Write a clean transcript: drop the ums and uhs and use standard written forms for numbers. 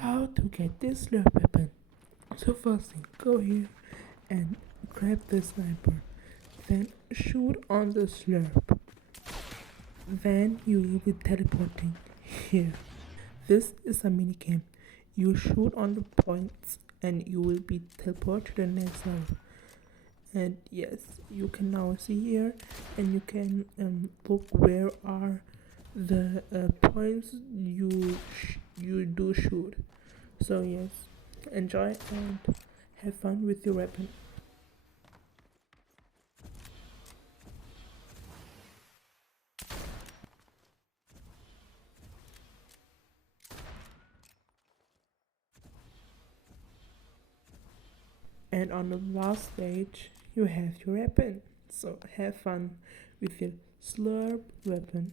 how to get this SLURP weapon. So first thing, go here and grab the sniper, then shoot on the SLURP. Then you will be teleporting here. This is a mini game. You shoot on the points and you will be teleported to the next level. And yes, you can now see here, and you can look where are the points you do shoot. So yes, enjoy and have fun with your weapon. And on the last stage, you have your weapon. So have fun with your SLURP weapon.